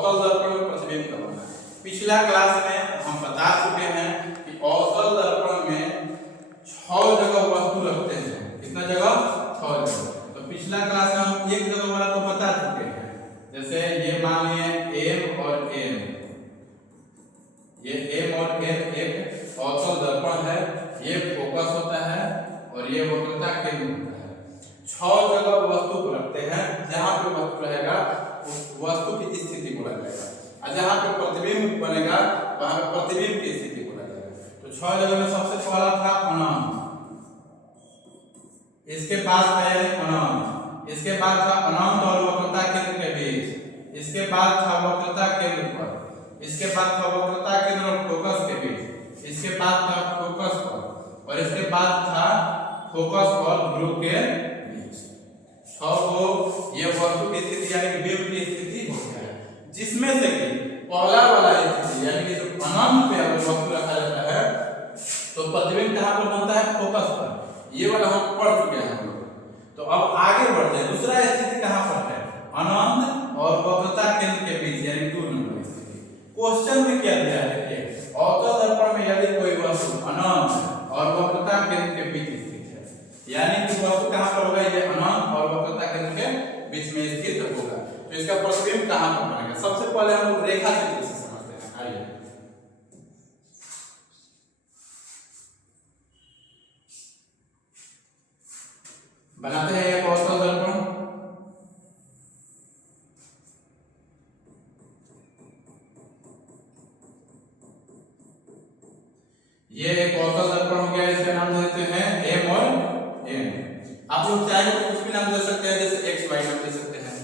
अवतल दर्पण में प्रतिबिंब का होना है। पिछला क्लास में हम बता चुके हैं कि अवतल दर्पण में 6 जगह वस्तु रखते हैं। कितना जगह? 6 जगह। तो पिछला क्लास में हम एक जगह वाला तो बता चुके हैं, जैसे ये मान लिए M और N, ये M और N एक अवतल दर्पण है, ये फोकस होता है और ये वक्रता केंद्र होता है। 6 जगह वस्तु को रखते हैं, जहां पे वस्तु रहेगा उस वस्तु की स्थिति को लगाएगा, और जहां पे प्रतिबिंब बनेगा वहां पे प्रतिबिंब की स्थिति को लगाएगा। तो 6 जगह में सबसे पहला था अनंत, इसके बाद था अनंत, इसके बाद था अनंत और वक्रता केंद्र के बीच, इसके बाद था वक्रता केंद्र पर, इसके बाद था वक्रता केंद्र और फोकस के बीच, इसके बाद था फोकस पर, और इसके बाद था फोकस और ध्रुव के बीच। 6 को ये वस्तु की स्थिति यानी कि बिंब की स्थिति होती है, जिसमें से कि पहला वाला स्थिति यानी कि जो अनंत पे अगर वस्तु रखा जाता है तो प्रतिबिंब कहां पर बनता है? फोकस पर। ये वाला हम पढ़ चुके हैं हम लोग। तो अब आगे बढ़ते हैं, दूसरा स्थिति कहां पर है? अनंत और वक्रता केंद्र के बीच यानी 2 नंबर स्थिति। क्वेश्चन में क्या दिया है? देखिए, अवतल दर्पण में यदि कोई वस्तु अनंत और वक्रता केंद्र के बीच स्थित है, यानी कि वस्तु कहां पर होगा? ये अनंत और वक्रता केंद्र के बीच में स्थित होगा, तो इसका प्रतिबिंब कहां पर बनेगा? सबसे पहले हम लोग रेखा चित्र से समझते हैं। आइए बनाते हैं एक अवतल दर्पण। ये एक अवतल दर्पण हो गया, इसका नाम देते हैं M और N। आप लोग चाहे तो कुछ भी नाम दे सकते हैं, जैसे X Y नाम दे सकते हैं,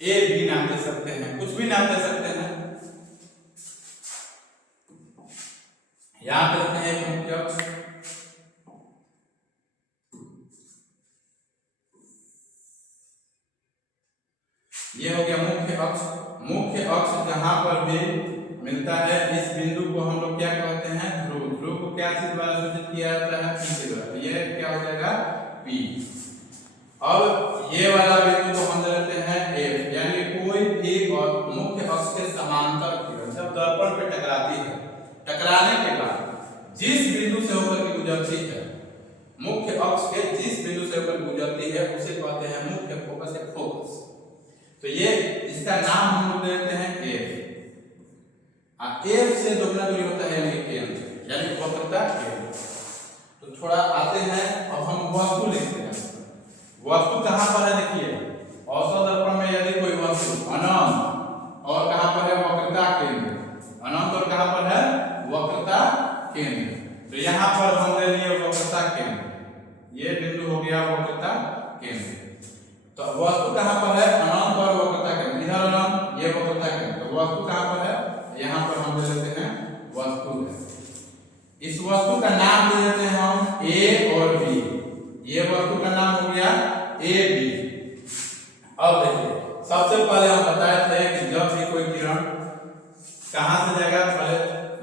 A B नाम दे सकते हैं, कुछ भी नाम दे सकते हैं। यहां पे रखते हैं मुख्य अक्ष, ये हो गया मुख्य अक्ष। मुख्य अक्ष जहां पर भी मिलता है इस बिंदु को हम लोग क्या कहते हैं? ध्रुव। ध्रुव को क्या चीज द्वारा सूचित किया जाता है? P से द्वारा। ये क्या हो जाएगा? P। अब ये वाला बिंदु को हम लेते हैं F, यानी कोई भी और मुख्य अक्ष के समांतर किरण जब दर्पण पे टकराती है, टकराने के बाद जिस बिंदु से होकर के गुजरती है, मुख्य अक्ष के जिस बिंदु से होकर गुजरती है उसे कहते हैं मुख्य फोकस या फोकस। तो ये इसका नाम हम लोग देते हैं F। F से दोगुना दूरी होता है यानी केंद्र, यानी वक्रता केंद्र। तो थोड़ा आते हैं, अब हम वस्तु लिखते हैं। वस्तु कहां पर है? देखिए, अवतल दर्पण में यदि कोई वस्तु अनंत और कहां पर है? वक्रता केंद्र। अनंत और कहां पर है? वक्रता केंद्र। तो यहां पर हम ले लिए वक्रता केंद्र, ये बिंदु हो गया वक्रता केंद्र। तो वस्तु कहां पर है? अनंत और वक्रता केंद्र। इधर अनंत, ये वक्रता केंद्र। तो वस्तु कहां पर है? यहां पर हम ले लेते हैं वस्तु है। इस वस्तु का नाम दे देते हैं हम A और B। ये वस्तु का नाम हो गया A B। अब देखिए, सबसे पहले हम बताए थे कि जब भी कोई किरण कहां से जाएगा? पहले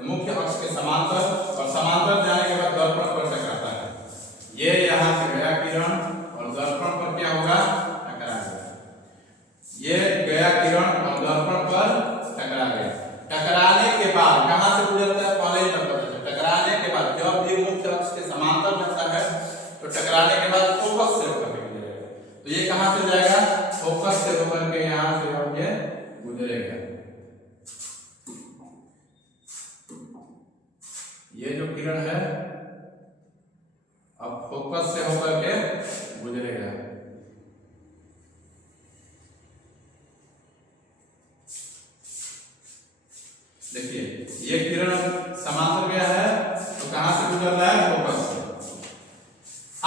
मुख्य अक्ष के समांतर, और समांतर जाने के बाद दर्पण पर टकराता है। ये यहां से गया किरण और दर्पण पर क्या होगा? टकराएगा। ये गया किरण और दर्पण पर टकरा गया। टकराने के बाद कहां से गुजरता है? पहले ही बता देते। टकराने के बाद जब भी मुख्य अक्ष के समांतर बनता है तो टकराने के बाद फोकस से होकर के गुजरेगा। तो ये कहां से जाएगा? फोकस से होकर के यहां से अब ये गुजरेगा। ये जो किरण है अब फोकस से होकर के गुजरेगा। देखिए, ये किरण समांतर गया है तो कहां से गुजर रहा है? फोकस से।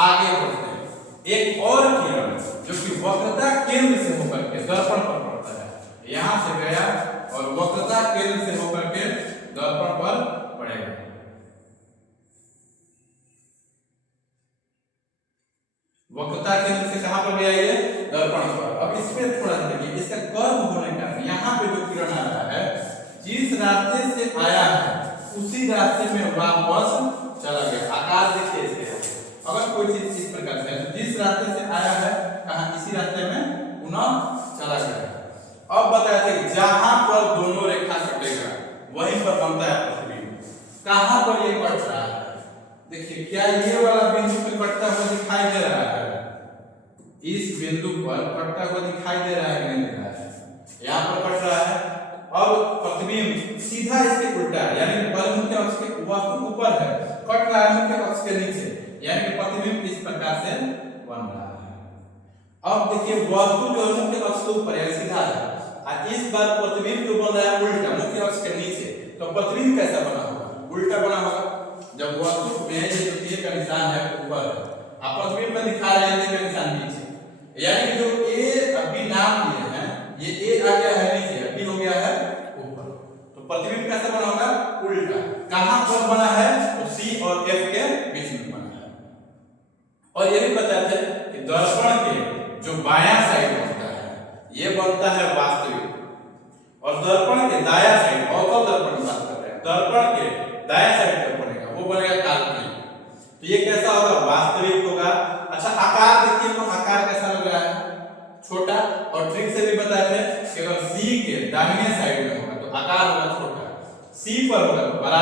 आगे बढ़ते हैं, एक और किरण जो कि वक्रता केंद्र से होकर के दर्पण पर पड़ता है, यहां से गया और वक्रता केंद्र से होकर के दर्पण पर पड़ेगा। वक्रता केंद्र से कहां पर गया? ये दर्पण पर। अब इसमें थोड़ा सा देखिए, इसका कर्व होने का यहां पे जो किरण आ रहा है, जिस रास्ते से आया है उसी रास्ते में वापस चला गया। आकार देखिए इसके, अगर कोई चीज इस प्रकार से है तो जिस रास्ते से आया है कहां? इसी रास्ते में पुनः चला गया। अब बताते है कि जहां पर दोनों रेखा कटेगा वहीं पर बनता है प्रतिबिंब। कहां पर ये कट रहा है, देखिए क्या ये वाला बिंदु पे कटता हुआ दिखाई दे रहा है, इस बिंदु पर कटता हुआ दिखाई दे रहा है कि नहीं दे रहा है, यहाँ पर कट रहा है। अब प्रतिबिंब सीधा इसके उल्टा है, यानी कि बल मुख्य अक्ष के वस्तु ऊपर है, कट रहा है मुख्य अक्ष के नीचे, यानी कि प्रतिबिंब इस प्रकार से बन रहा है। अब देखिए वस्तु जो मुख्य अक्ष के ऊपर है सीधा है, और इस बार प्रतिबिंब जो बन रहा है उल्टा मुख्य अक्ष के नीचे, तो प्रतिबिंब कैसा बना होगा, उल्टा बना होगा। जब वस्तु में ये जो तीर का निशान है ऊपर है, आप प्रतिबिंब में दिखा रहे हैं तीर का निशान नीचे, यानी कि जो ए अभी नाम दिए हैं ये ए आ गया है नीचे, अभी हो गया है ऊपर, तो प्रतिबिंब कैसे बना होगा, उल्टा। कहां पर बना है, तो सी और एफ के बीच में बना है। और ये भी पता है कि दर्पण के जो बायां साइड होता है ये बनता है वास्तविक, और दर्पण के दायां साइड, अवतल दर्पण की बात कर रहे हैं, दर्पण के दायां साइड पर बनेगा वो बनेगा काल्पनिक। तो ये कैसा होगा, वास्तविक होगा। अच्छा आकार देखिए, तो आकार कैसा लग रहा है, छोटा, और ट्रिक से भी बताए थे कि अगर सी के दाहिने साइड में होगा तो आकार होगा छोटा, सी पर होगा तो बड़ा,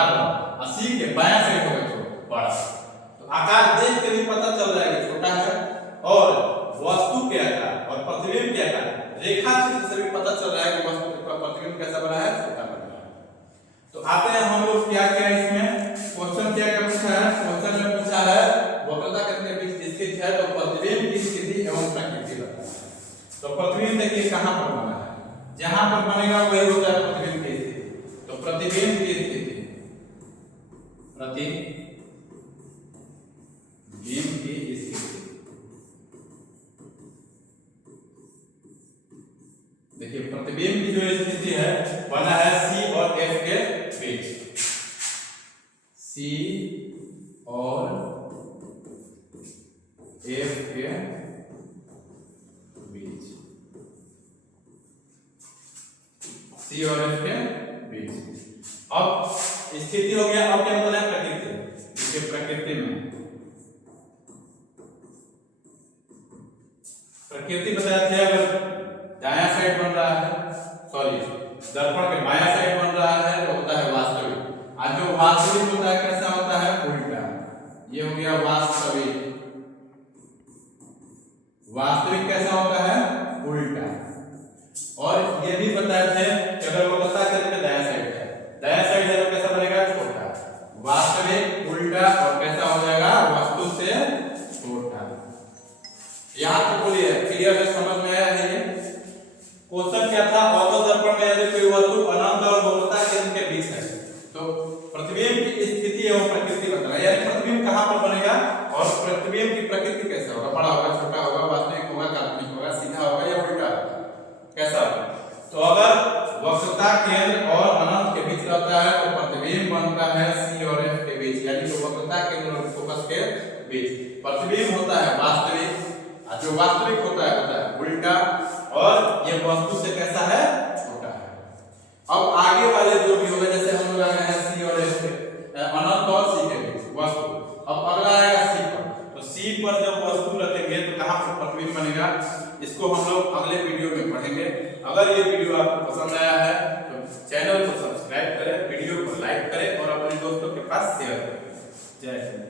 और सी के बायां साइड होगा तो बड़ा। तो आकार देख के भी पता चल रहा है कि छोटा है, और वस्तु के आकार और प्रतिबिंब के आकार रेखा चित्र से भी पता चल रहा है कि वस्तु का प्रतिबिंब कैसा बना है, छोटा बना है। तो आते हैं हम लोग क्या क्या इसमें क्वेश्चन क्या क्या पूछा है, क्वेश्चन में पूछा है वक्रता के बीच स्थित है तो प्रतिबिंब की स्थिति एवं प्रकृति बताना है। तो प्रतिबिंब देखिए कहां पर बना है, जहां पर बनेगा वही होता है प्रतिबिंब की स्थिति। तो प्रतिबिंब की स्थिति, प्रतिबिंब की स्थिति देखिए, प्रतिबिंब की जो स्थिति है बना है सी और एफ के बीच, सी और एफ के बीच, सी और एफ के बीच। अब स्थिति हो गया, अब क्या बताना है, प्रकृति। देखिए प्रकृति में, प्रकृति बताया था अगर दायां साइड बन रहा है, सॉरी दर्पण के बायां साइड बन रहा है तो होता है वास्तविक, और जो वास्तविक होता है कैसा होता है, उल्टा। ये हो गया वास्तविक, वास्तविक कैसा होता है, उल्टा। और ये भी बताए थे कि अगर वो बता करके दायां साइड है, दायां साइड है तो कैसा बनेगा, छोटा, वास्तविक उल्टा, और कैसा हो जाएगा, वस्तु से छोटा। यहां तक बोलिए क्लियर है, समझ में आया है। ये क्वेश्चन क्या था, अवतल दर्पण में यदि कोई वस्तु अनंत और वक्रता केंद्र के बीच है तो प्रतिबिंब की स्थिति एवं प्रकृति बताना, यानी प्रतिबिंब कहां पर बनेगा और प्रतिबिंब की प्रकृति कैसा होगा, बड़ा होगा, छोटा होगा, वास्तविक होगा, काल्पनिक होगा, सीधा होगा या उल्टा होगा, कैसा होगा। तो अगर वक्रता केंद्र और अनंत के बीच रहता है तो प्रतिबिंब बनता है सी और एफ के बीच, यानी जो वक्रता केंद्र और फोकस के बीच। प्रतिबिंब होता है वास्तविक, जो वास्तविक होता है उल्टा, और ये वस्तु से कैसा है, छोटा है। अब आगे वाले जो भी होगा, जैसे हम लोग आए हैं सी और एफ के, अनंत और सी के बीच वस्तु, अब अगला आएगा सी पर, तो सी पर जब वस्तु रखेंगे तो कहां पर प्रतिबिंब बनेगा, इसको हम लोग अगले वीडियो में पढ़ेंगे। अगर ये वीडियो आपको पसंद आया है तो चैनल को सब्सक्राइब करें, वीडियो को लाइक करें और अपने दोस्तों के पास शेयर करें। जय हिंद।